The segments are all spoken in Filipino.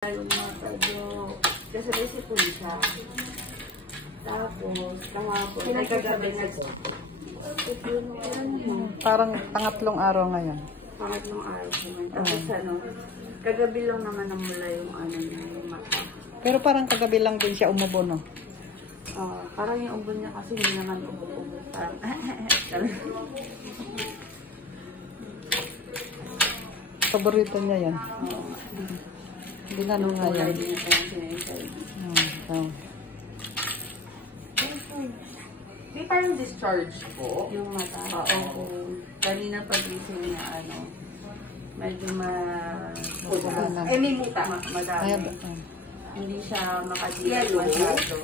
Yung mata do. Kasi may sipon siya. Tapos, kahapon, nagkagabi na parang pangatlong araw ngayon. Pangatlong araw naman. Tapos kagabi lang naman namula yung yung mata. Pero parang kagabi lang din siya umubo, no? Parang yung ubo niya kasi hindi naman ubo-ubo. Parang, paborito niya yan. Hindi na nung nga yan. May parang discharge po yung mata. Oo. Kanina pag-ising niya, medyo may muta. Madami. Hindi siya makadila masyado.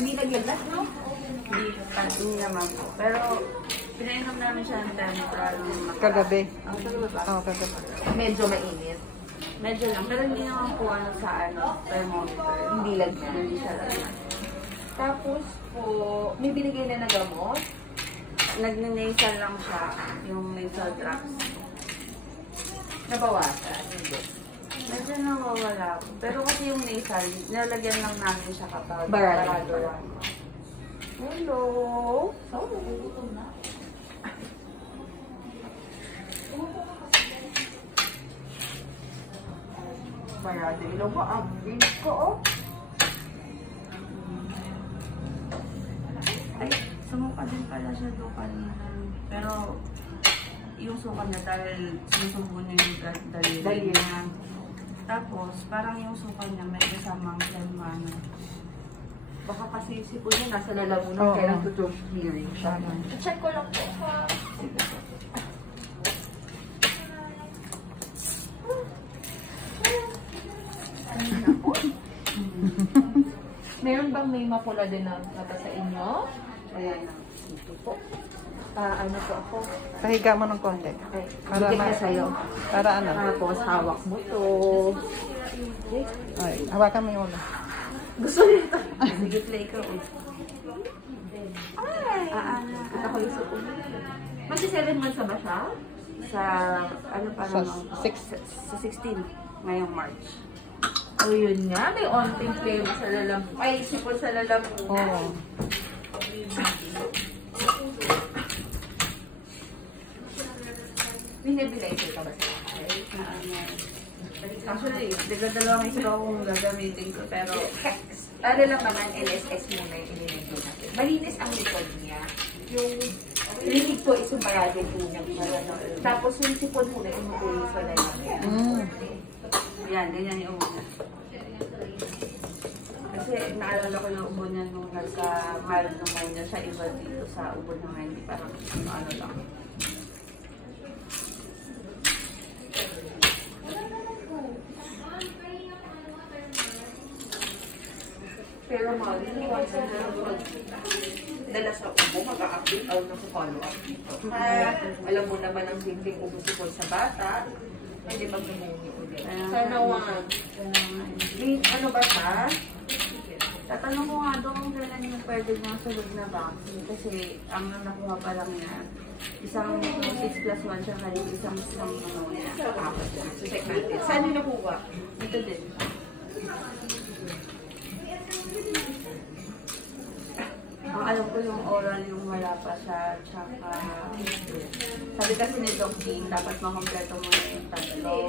Hindi naglagas, no? Hindi naman po. Pero, pinainom namin siya ng temporal. Kagabi? Talaga ba? Oo, kagabi. Medyo mainit. Medyo lang. Pero hindi naman po sa thermometer. Hindi lagyan. Hindi siya lagyan. Tapos po, may binigay na gamot. Nagne-nasal lang siya. Yung nasal drops. Nabawasan. Hindi. Medyo nawawala. Pero kasi yung nasal, nalagyan lang namin siya kapag barado lang. Hello? Sorry. Barado. Ilaw ko. Ang bilis ko, oh. Ay, sumuka din pala siya doon kanina. Pero, yung suka niya dahil sinusubo niya yung daliri niya. Tapos, parang yung suka niya may kasamang lemano. Baka kasi sipon niya nasa lalamunan kaya lang to hearing siya. Check ko lang po. Meron bang may mapula din na mata sa inyo? Ayan na. Ito po. Ano po ako? Pahiga mo ng konti. Okay. Para na sa'yo. Para ano? Tapos, hawak mo to. Ay, hawakan mo yung ulo. Gusto nito. Sige, play ko. Ay! Kita ko yung supon. Masi 7 months na ba siya? Sa, pa Sa naman? 6. Sa 16. Ngayong March. O yun nga, may onting flavor sa lalam. Ay, sipon sa lalam. Oo. May nebulizer ka ba sa Actually, dalawang isa akong gagamitin ko, pero ano lang naman, LSS muna yung ininigay natin. Malinis ang likod niya. Yung linig po is yung parado po niya. Tapos yung sipon muna, inutuloy sa lalam. yan, ganyan yung ubo niya. Kasi naalala ko yung ubo niya nung nasa mild pneumonia siya, iba dito sa ubo na ngayon, hindi parang ano lang. Pero once dala sa ubo, mag-a-update out na sa follow-up dito. Alam mo naman ang simpleng ubo-sipon sa bata, pwede bang namuni ulit. Sana wag. Ano ba siya? Tatanong ko nga doon kung kailan yung pwede niya sunod na vaccine. Kasi ang nakuha pa lang niya, isang 6+1 siya ngayon, isang niya. So, check natin. Saan yung nakuha? Ito din. Ang alam ko yung oral, yung wala pa siya, tsaka sabi kasi ni Doc Dean, dapat makompleto mo na yung tatlo.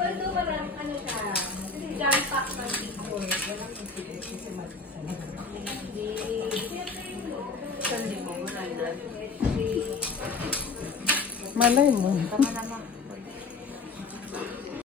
Although maraming ano siya, jam pack ng people. Saan di mo, 100. Malay mo. Tama lang